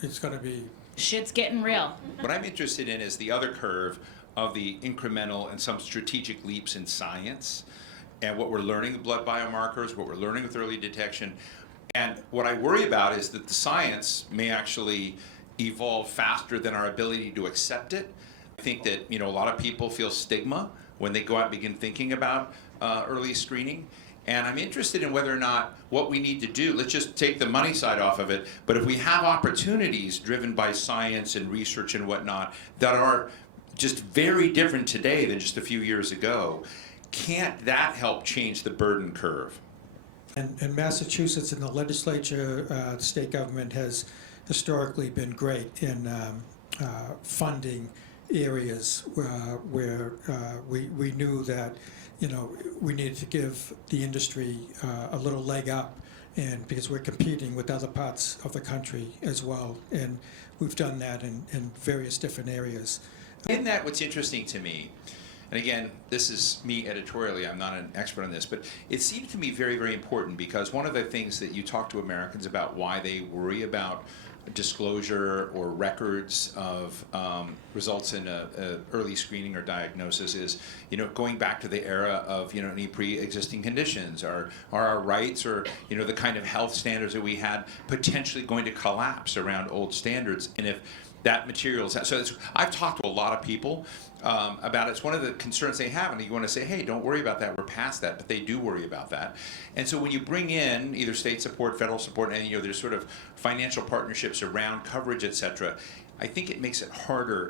It's going to be. Shit's getting real. What I'm interested in is the other curve of the incremental and some strategic leaps in science and what we're learning with blood biomarkers, what we're learning with early detection. And what I worry about is that the science may actually evolve faster than our ability to accept it. I think that a lot of people feel stigma when they go out and begin thinking about early screening. And I'm interested in whether or not what we need to do, let's just take the money side off of it, but if we have opportunities driven by science and research and whatnot that are just very different today than just a few years ago, can't that help change the burden curve? And Massachusetts and the legislature, the state government has historically been great in funding areas where we knew that we needed to give the industry a little leg up, and because we're competing with other parts of the country as well, and we've done that in various different areas. In that, what's interesting to me, and again, this is me editorially, I'm not an expert on this, but it seems to me very, very important because one of the things that you talk to Americans about why they worry about disclosure or records of results in a early screening or diagnosis is, going back to the era of, any pre-existing conditions. Are our rights or, the kind of health standards that we had potentially going to collapse around old standards? And if that material is, so I've talked to a lot of people about it. It's one of the concerns they have, and you want to say, hey, don't worry about that, we're past that, but they do worry about that. And so when you bring in either state support, federal support, and there's sort of financial partnerships around coverage, et cetera, I think it makes it harder